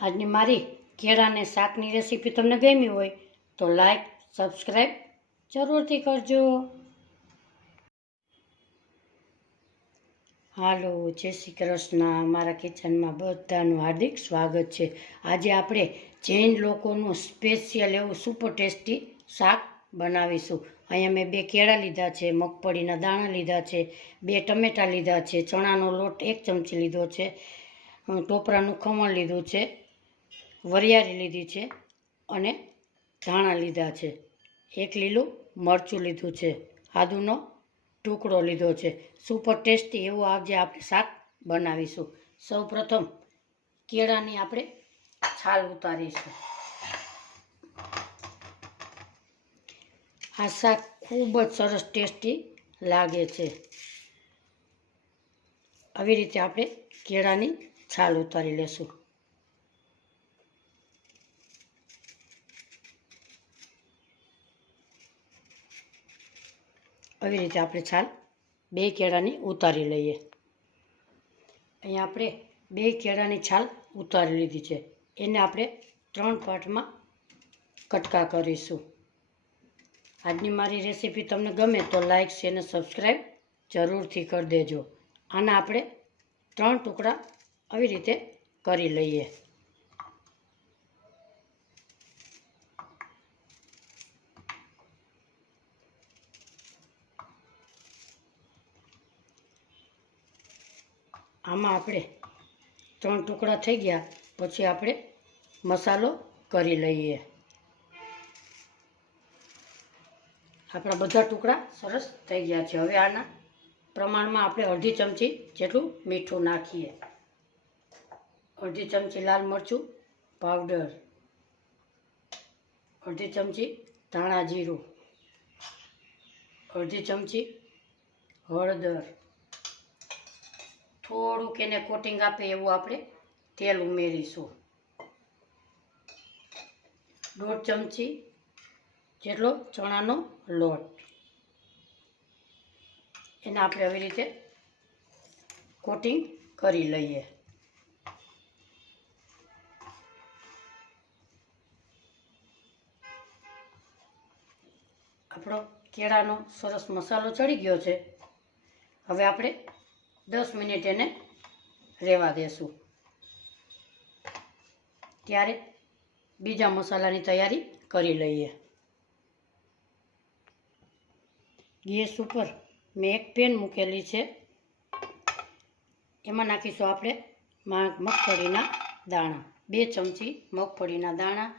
આજની મારી કેળાને શાકની રેસીપી તમને ગમી હોય તો લાઈક સબસ્ક્રાઈબ જરૂરથી કરજો. હાલો, જય શ્રી કૃષ્ણ. મારા કિચનમાં બધાનું હાર્દિક સ્વાગત છે. આજે આપણે જૈન લોકોનું સ્પેશિયલ એવું સુપર ટેસ્ટી શાક બનાવીશું. અહીંયા મેં 2 કેળા લીધા છે, મગફળીના દાણા લીધા છે, 2 ટમેટાં લીધા છે, ચણાનો લોટ 1 ચમચી લીધો છે, ટોપરાનું ખમણ લીધું છે, વરિયાળી લીધી છે અને ધાણા લીધા છે, 1 લીલું મરચું લીધું છે, આદુનો ટુકડો લીધો છે. સુપર ટેસ્ટી એવું આજે આપણે શાક બનાવીશું. સૌ પ્રથમ કેળાની આપણે છાલ ઉતારીશું. આ શાક ખૂબ જ સરસ ટેસ્ટી લાગે છે. આવી રીતે આપણે કેળાની છાલ ઉતારી લેશું. આવી રીતે આપણે છાલ 2 કેળાની ઉતારી લઈએ. અહીંયા આપણે 2 કેળાની છાલ ઉતારી લીધી છે. એને આપણે 3 પાર્ટમાં કટકા કરીશું. આજની મારી રેસીપી તમને ગમે તો લાઈક શેર અને સબસ્ક્રાઈબ જરૂરથી કરી દેજો. આના આપણે 3 ટુકડા આવી રીતે કરી લઈએ. આમાં આપણે 3 ટુકડા થઈ ગયા પછી આપણે મસાલો કરી લઈએ. આપણા બધા ટુકડા સરસ થઈ ગયા છે. હવે આના પ્રમાણમાં આપણે અડધી ચમચી જેટલું મીઠું નાખીએ, અડધી ચમચી લાલ મરચું પાવડર, અડધી ચમચી ધાણા જીરું, અડધી ચમચી હળદર, થોડુંક એને કોટિંગ આપે એવું આપણે તેલ ઉમેરીશું, 1.5 ચમચી જેટલો ચણાનો લોટ. એને આપણે આવી રીતે કોટિંગ કરી લઈએ. આપણો કેળાનો સરસ મસાલો ચડી ગયો છે. હવે આપણે 10 મિનિટ એને રહેવા દેશું. ત્યારે બીજા મસાલાની તૈયારી કરી લઈએ. ગેસ ઉપર મેં 1 પેન મૂકેલી છે. એમાં નાખીશું આપણે મગફળીના દાણા, 2 ચમચી મગફળીના દાણા,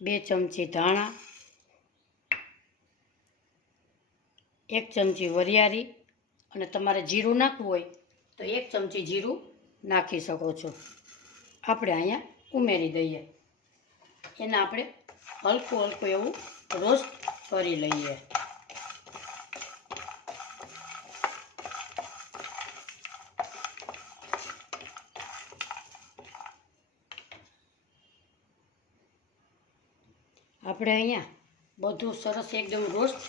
2 ચમચી ધાણા, 1 ચમચી વરિયાળી, અને તમારે જીરું નાખવું હોય તો 1 ચમચી જીરું નાખી શકો છો. આપણે અહીંયા ઉમેરી દઈએ. એને આપણે હલકું હલકું એવું રોસ્ટ કરી લઈએ. આપણે અહીંયા બધું સરસ એકદમ રોસ્ટ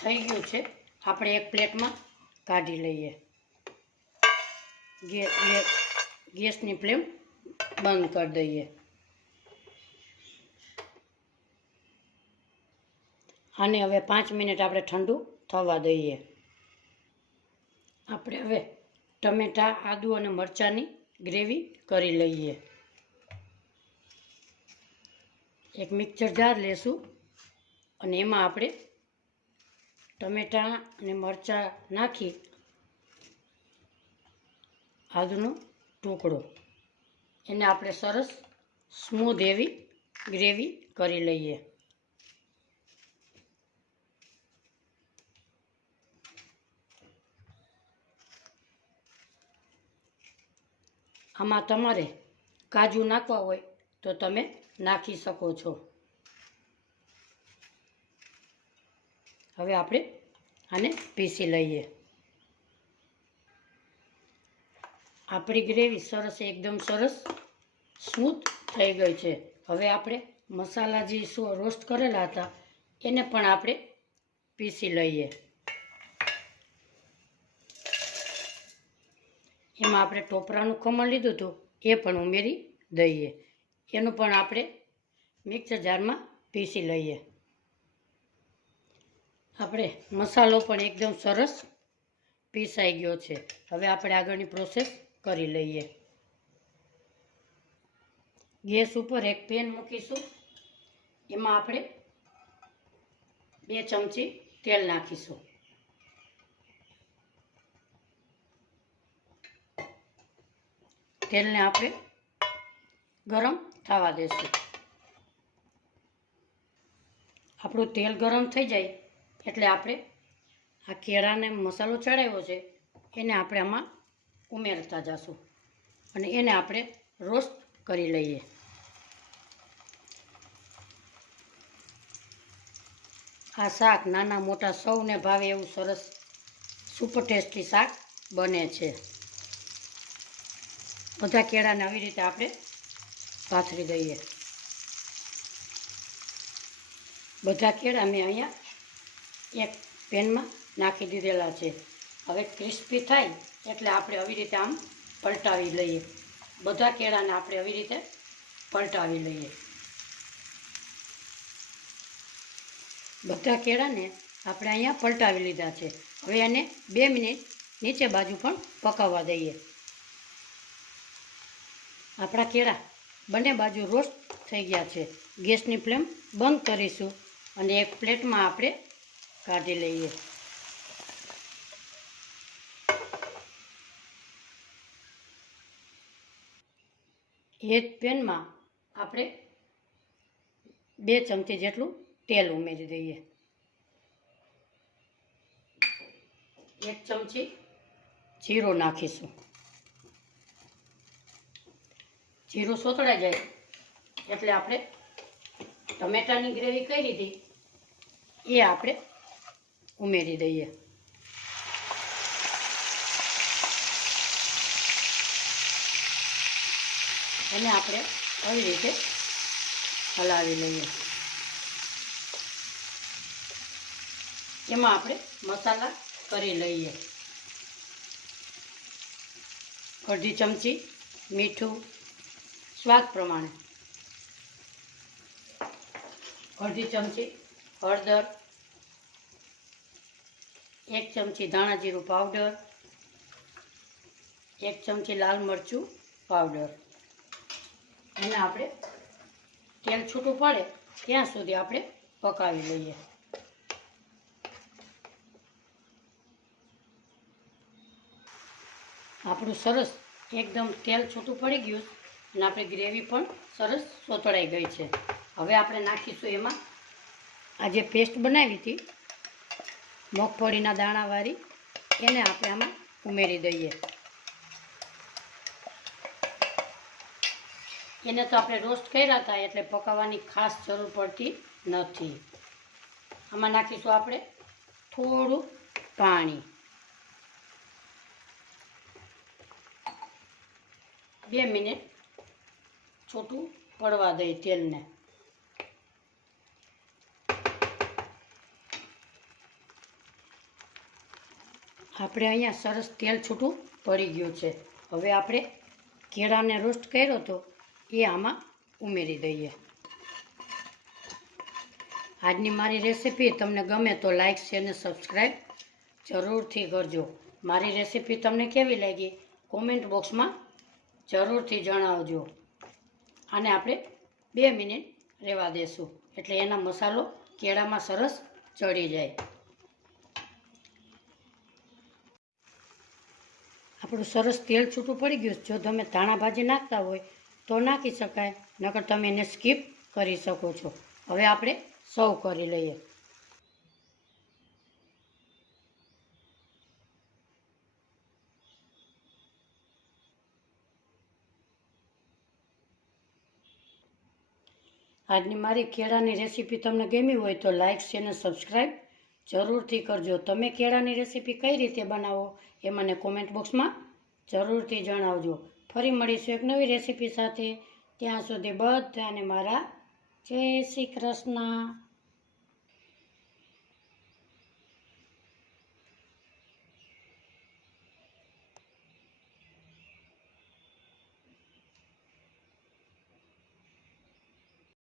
થઈ ગયું છે. આપણે એક પ્લેટમાં કાઢી લઈએ. ગેસની ફ્લેમ બંધ કરી દઈએ. આને હવે 5 મિનિટ આપણે ઠંડુ થવા દઈએ. આપણે હવે ટમેટાં, આદુ અને મરચાંની ગ્રેવી કરી લઈએ. એક મિક્સર જાર લેશું અને એમાં આપણે ટમેટાં અને મરચાં નાખી આદુનો ટુકડો, એને આપણે સરસ સ્મૂધ એવી ગ્રેવી કરી લઈએ. આમાં તમારે કાજુ નાખવા હોય તો તમે નાખી શકો છો. હવે આપણે આને પીસી લઈએ. આપણી ગ્રેવી સરસ એકદમ સરસ સ્મૂથ થઈ ગઈ છે. હવે આપણે મસાલા જે રોસ્ટ કરેલા હતા એને પણ આપણે પીસી લઈએ. એમાં આપણે ટોપરાનું ખમણ લીધું હતું એ પણ ઉમેરી દઈએ. એનું પણ આપણે મિક્સર જારમાં પીસી લઈએ. આપણે મસાલો પણ એકદમ સરસ પીસાઈ ગયો છે. હવે આપણે આગળની પ્રોસેસ કરી લઈએ. ગેસ ઉપર એક પેન મૂકીશું. એમાં આપણે 2 ચમચી તેલ નાખીશું. તેલને આપણે ગરમ થવા દેશું. આપણું તેલ ગરમ થઈ જાય એટલે આપણે આ કેળાને મસાલો ચડાવ્યો છે એને આપણે આમાં ઉમેરતા જઈશું અને એને આપણે રોસ્ટ કરી લઈએ. આ શાક નાના મોટા સૌને ભાવે એવું સરસ સુપર ટેસ્ટી શાક બને છે. બધા કેળાને આવી રીતે આપણે પાથરી દઈએ. બધા કેળા મેં અહીંયા એક પેનમાં નાખી દીધેલા છે. હવે ક્રિસ્પી થાય એટલે આપણે આવી રીતે આમ પલટાવી લઈએ. બધા કેળાને આપણે આવી રીતે પલટાવી લઈએ. બધા કેળાને આપણે અહીંયા પલટાવી લીધા છે. હવે એને 2 મિનિટ નીચે બાજુ પણ પકાવવા દઈએ. આપણા કેળા બંને બાજુ રોસ્ટ થઈ ગયા છે. ગેસની ફ્લેમ બંધ કરીશું અને એક પ્લેટમાં આપણે કાઢી લઈએ. એ જ પેનમાં આપણે 2 ચમચી જેટલું તેલ ઉમેરી દઈએ. 1 ચમચી જીરું નાખીશું. જીરું સોતળાઈ જાય એટલે આપણે ટમેટાની ગ્રેવી કરી હતી એ આપણે ઉમેરી દઈએ. એને આપણે આવી રીતે હલાવી લઈએ. એમાં આપણે મસાલા કરી લઈએ. અડધી ચમચી મીઠું સ્વાદ પ્રમાણે, અડધી ચમચી હળદર, 1 ચમચી ધાણા જીરું પાવડર, 1 ચમચી લાલ મરચું પાવડર. એને આપણે તેલ છૂટું પડે ત્યાં સુધી આપણે પકાવી લઈએ. આપણું સરસ એકદમ તેલ છૂટું પડી ગયું અને આપણી ગ્રેવી પણ સરસ સોતળાઈ ગઈ છે. હવે આપણે નાખીશું એમાં આ જે પેસ્ટ બનાવી હતી મગફળીના દાણાવાળી, એને આપણે આમાં ઉમેરી દઈએ. એને તો આપણે રોસ્ટ કર્યા હતા એટલે પકાવવાની ખાસ જરૂર પડતી નથી. આમાં નાખીશું આપણે થોડું પાણી. 2 મિનિટ છૂટું પડવા દઈએ તેલને. આપણે અહીંયા સરસ તેલ છૂટું પડી ગયું છે. હવે આપણે કેળાને રોસ્ટ કર્યો હતો એ આમાં ઉમેરી દઈએ. આજની મારી રેસીપી તમને ગમે તો લાઈક, શેર અને સબસ્ક્રાઈબ જરૂરથી કરજો. મારી રેસીપી તમને કેવી લાગી કોમેન્ટ બોક્સમાં જરૂરથી જણાવજો. આને આપણે 2 મિનિટ રહેવા દેશું એટલે એનો મસાલો કેળામાં સરસ ચડી જાય. આપણું સરસ તેલ છૂટું પડી ગયું. જો તમે ધાણા ભાજી નાખતા હોય તો નાખી શકાય, નકર તમે એને સ્કીપ કરી શકો છો. હવે આપણે સર્વ કરી લઈએ. આજની મારી કેળાની રેસીપી તમને ગમી હોય તો લાઈક, શેર અને સબસ્ક્રાઈબ જરૂરથી કરજો. તમે કેળાની રેસીપી કઈ રીતે બનાવો એ મને કોમેન્ટ બોક્સમાં જરૂરથી જણાવજો. ફરી મળીશું એક નવી રેસીપી સાથે. ત્યાં સુધી બધાને મારા જય શ્રી કૃષ્ણ.